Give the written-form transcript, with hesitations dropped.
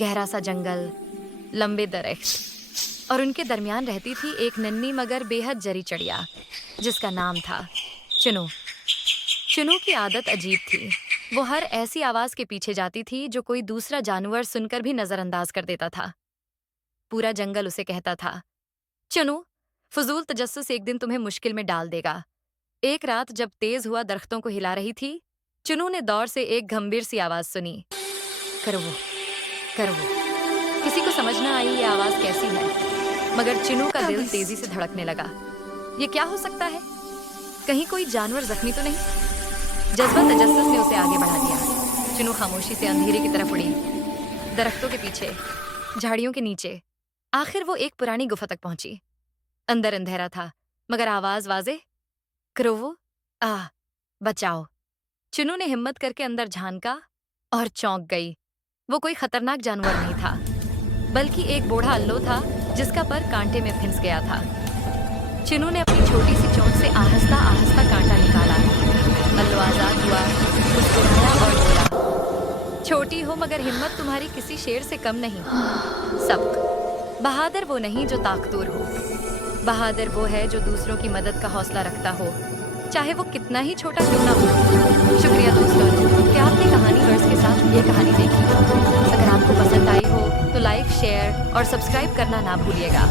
गहरा सा जंगल, लंबे दरख्त और उनके दरमियान रहती थी एक नन्ही मगर बेहद जरी चिड़िया जिसका नाम था चुनू। चुनू की आदत अजीब थी। वो हर ऐसी आवाज के पीछे जाती थी जो कोई दूसरा जानवर सुनकर भी नजरअंदाज कर देता था। पूरा जंगल उसे कहता था, चुनू, फजूल तजस्सुस एक दिन तुम्हें मुश्किल में डाल देगा। एक रात जब तेज हुआ दरख्तों को हिला रही थी, चुनू ने दौर से एक गंभीर सी आवाज सुनी, करवो करवो। किसी को समझ ना आई ये आवाज कैसी है, मगर चुनू का दिल तेजी से धड़कने लगा। ये क्या हो सकता है? कहीं कोई जानवर जख्मी तो नहीं? जज्बा तजस्सुस ने उसे आगे बढ़ा दिया। चुनू खामोशी से अंधेरे की तरफ उड़ी, दरख्तों के पीछे, झाड़ियों के नीचे। आखिर वो एक पुरानी गुफा तक पहुंची। अंदर अंधेरा था, मगर आवाज वाजे, क्रोवो, बचाओ। चुनू ने हिम्मत करके अंदर झांका और चौंक गई। वो कोई खतरनाक जानवर नहीं था, बल्कि एक बूढ़ा अल्लो था जिसका पर कांटे में फिंस गया था। चुनू ने अपनी छोटी सी चोंच से आहिस्ता आहिस्ता कांटा निकाला। अल्लो आजाद हुआ, मुस्कुराया और बोला, छोटी हो मगर हिम्मत तुम्हारी किसी शेर से कम नहीं। सबक, बहादुर वो नहीं जो ताकतवर हो, बहादुर वो है जो दूसरों की मदद का हौसला रखता हो, चाहे वो कितना ही छोटा क्यों ना हो। शुक्रिया दोस्तों कि आपने कहानी वर्स के साथ ये कहानी देखी। अगर आपको पसंद आई हो तो लाइक, शेयर और सब्सक्राइब करना ना भूलिएगा।